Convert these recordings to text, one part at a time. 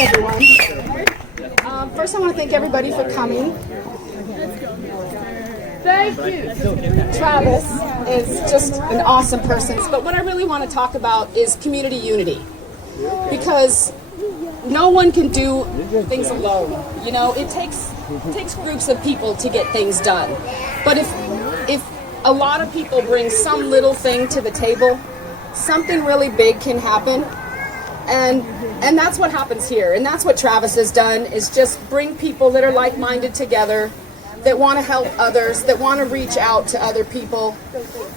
everyone. First, I want to thank everybody for coming. Thank you. Travis is just an awesome person, but what I really want to talk about is community unity, because no one can do things alone. You know, it takes groups of people to get things done. But if a lot of people bring some little thing to the table, something really big can happen. And that's what happens here. And that's what Travis has done, is just bring people that are like-minded together, that want to help others, that want to reach out to other people,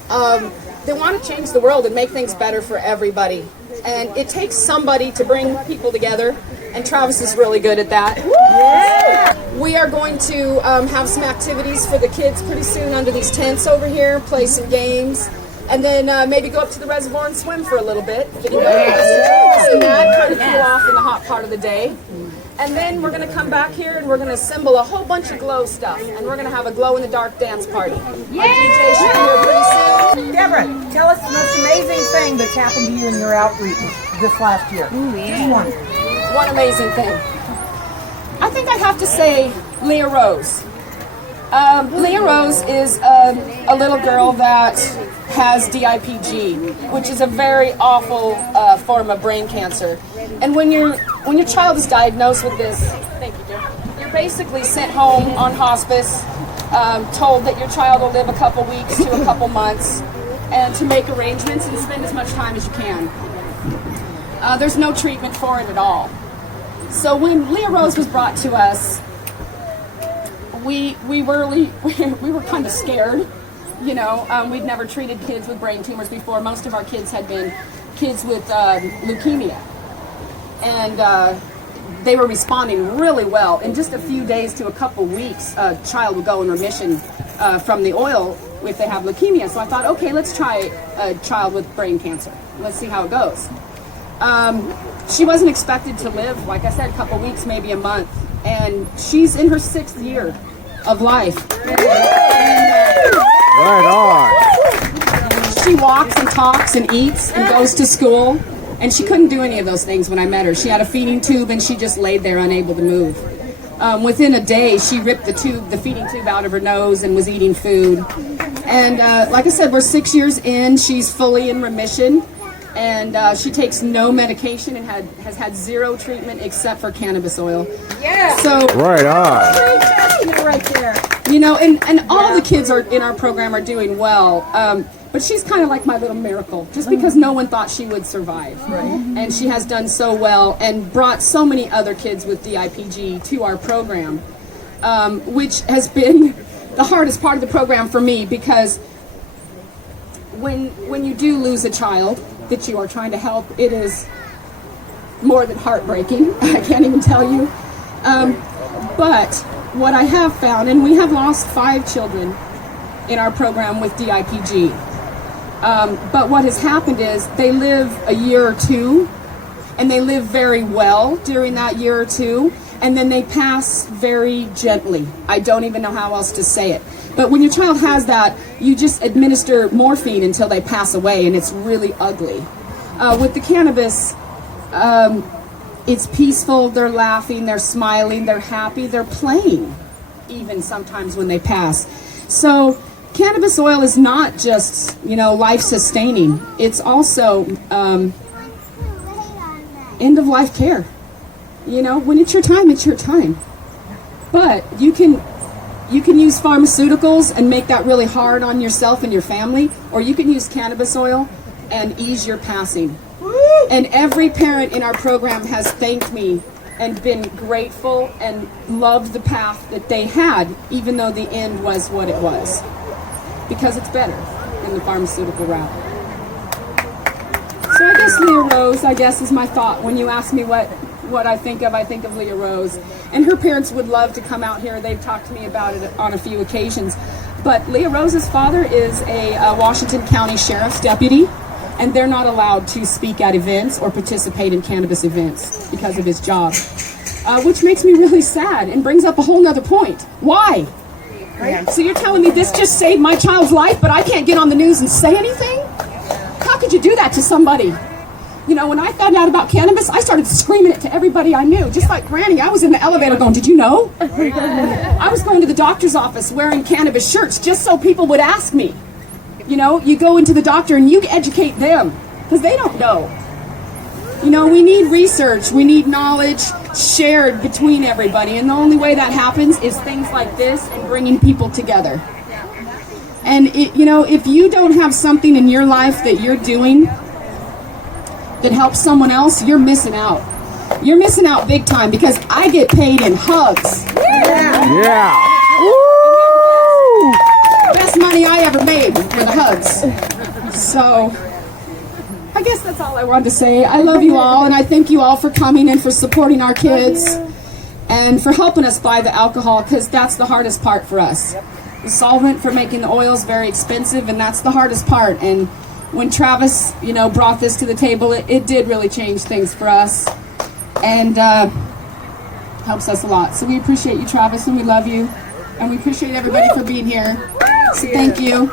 that want to change the world and make things better for everybody. And it takes somebody to bring people together, and Travis is really good at that. Yeah. We are going to have some activities for the kids pretty soon under these tents over here, play some games, and then maybe go up to the reservoir and swim for a little bit. Kind of cool off in the hot part of the day. And then we're going to come back here and we're going to assemble a whole bunch of glow stuff, and we're going to have a glow-in-the-dark dance party. Yeah! Our DJ should be here pretty soon. Deborah, tell us the most amazing thing that's happened to you in your outreach this last year. Just one. One amazing thing. I think I'd have to say Leah Rose. Leah Rose is a little girl that has DIPG, which is a very awful form of brain cancer. And when your child is diagnosed with this, thank you, dear, you're basically sent home on hospice, told that your child will live a couple weeks to a couple months, and to make arrangements and spend as much time as you can. There's no treatment for it at all. So when Leah Rose was brought to us, we were kind of scared. You know, we'd never treated kids with brain tumors before. Most of our kids had been kids with leukemia. And they were responding really well. In just a few days to a couple weeks, a child would go in remission from the oil if they have leukemia. So I thought, okay, let's try a child with brain cancer. Let's see how it goes. She wasn't expected to live, like I said, a couple weeks, maybe a month. And she's in her 6th year of life. Right on. She walks and talks and eats and goes to school, and she couldn't do any of those things when I met her. She had a feeding tube, and she just laid there unable to move. Within a day, she ripped the feeding tube out of her nose and was eating food. And like I said, we're 6 years in. She's fully in remission, and she takes no medication and has had zero treatment except for cannabis oil. Yeah. So right on. Right there. You know, and all the kids in our program are doing well. But she's kind of like my little miracle, just because no one thought she would survive. Right. And she has done so well and brought so many other kids with DIPG to our program, which has been the hardest part of the program for me, because when you do lose a child that you are trying to help, it is more than heartbreaking. I can't even tell you. But what I have found, and we have lost 5 children in our program with DIPG, but what has happened is they live a year or two, and they live very well during that year or two, and then they pass very gently. I don't even know how else to say it. But when your child has that, you just administer morphine until they pass away, and it's really ugly. With the cannabis, it's peaceful, they're laughing, they're smiling, they're happy, they're playing, even sometimes when they pass. So cannabis oil is not just, you know, life-sustaining. It's also end-of-life care. You know, when it's your time, it's your time. But you can use pharmaceuticals and make that really hard on yourself and your family, or you can use cannabis oil and ease your passing. And every parent in our program has thanked me and been grateful and loved the path that they had, even though the end was what it was, because it's better than the pharmaceutical route. So I guess Leah Rose, is my thought. When you ask me what I think of Leah Rose. And her parents would love to come out here. They've talked to me about it on a few occasions. But Leah Rose's father is a Washington County Sheriff's deputy, and they're not allowed to speak at events or participate in cannabis events because of his job, which makes me really sad and brings up a whole nother point. Why? Right? So you're telling me this just saved my child's life, but I can't get on the news and say anything? How could you do that to somebody? You know, when I found out about cannabis, I started screaming it to everybody I knew. Just like Granny, I was in the elevator going, did you know? I was going to the doctor's office wearing cannabis shirts just so people would ask me. You know, you go into the doctor and you educate them because they don't know. You know, we need research, we need knowledge shared between everybody, and the only way that happens is things like this and bringing people together. And, you know, if you don't have something in your life that you're doing that helps someone else, you're missing out. You're missing out big time because I get paid in hugs. Yeah. Best money I ever made were the hugs. So, I guess that's all I wanted to say. I love you all, and I thank you all for coming and for supporting our kids and for helping us buy the alcohol, because that's the hardest part for us. The solvent for making the oil is very expensive, and that's the hardest part. And when Travis, you know, brought this to the table, it did really change things for us, and helps us a lot. So we appreciate you, Travis, and we love you, and we appreciate everybody for being here. So thank you.